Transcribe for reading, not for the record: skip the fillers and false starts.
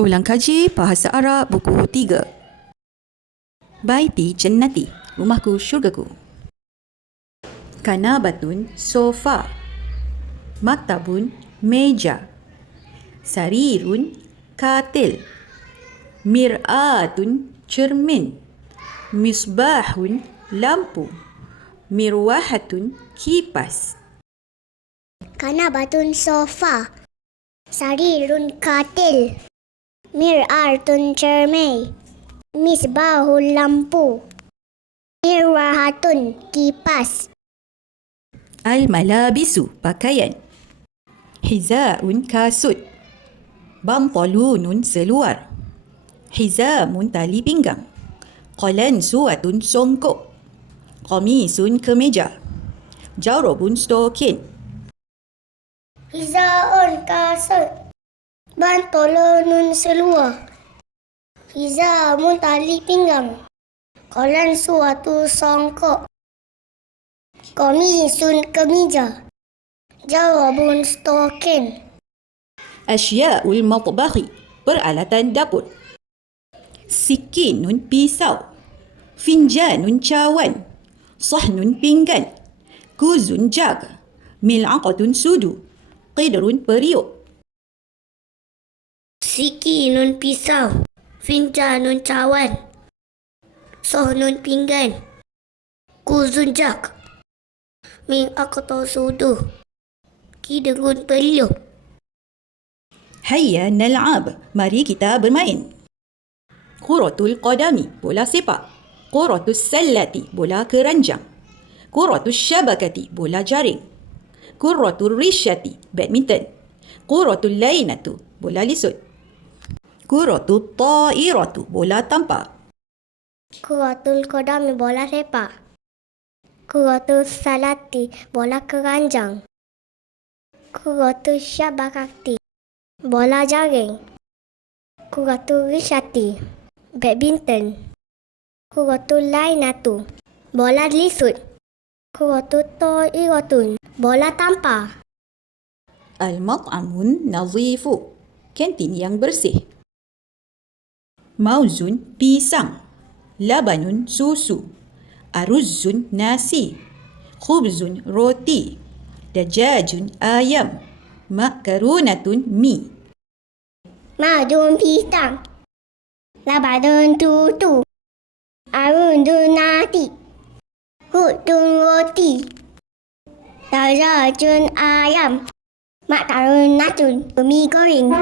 Ulang kaji Bahasa Arab buku 3. Baiti Jannati, rumahku syurgaku. Kanabatun, sofa. Maktabun, meja. Sarirun, katil. Mir'atun, cermin. Misbahun, lampu. Mirwahatun, kipas. Kanabatun sofa. Sarirun katil. Mir'atun cermin. Misbahul lampu. Mirwahatun kipas. Al-malabisu, pakaian. Hizaun, kasut. Bantalunun, seluar. Hizamun, tali pinggang. Qalansuatun, songkok. Qamisun, kemeja. Jarabun, stokin. Hizaun kasut. Bantalonun seluar. Hizamun tali pinggang. Kolan suatu songkok. Komisun kemeja. Jarabun stokin. Asya'ul matbakhi, peralatan dapur. Sikinun, pisau. Finjanun, cawan. Sahnun, pinggan. Kuzun, jag. Mil'aqatun, sudu. Qidrun, periuk. Sikinun pisau. Finjanun cawan. Sohnun pinggan. Kuzun jak. Min akto sudu. Kiderun periuk. Hayya nal'ab, mari kita bermain. Quratul qadami, bola sepak. Quratul sallati, bola keranjang. Quratul syabakati, bola jaring. Quratul risyati, badminton. Quratul lainatu, bola lisut. Quratul ta'iratu, bola tampar. Kuratul kodami bola sepak. Kuratul salati bola keranjang. Kuratul syabakati bola jaring. Kuratul risyati badminton. Kuratul lainatu bola lisut. Kuratul ta'iratun bola tampar. Al-mat'amun nazifu, kantin yang bersih. Mauzun, pisang. Labanun, susu. Aruzun, nasi. Khubzun, roti. Dajajun, ayam. Makarunatun, mi. Madun pisang. Labadun tutu. Arundun nasi. Hudun roti. Dajajun ayam. Makarunatun mie goreng.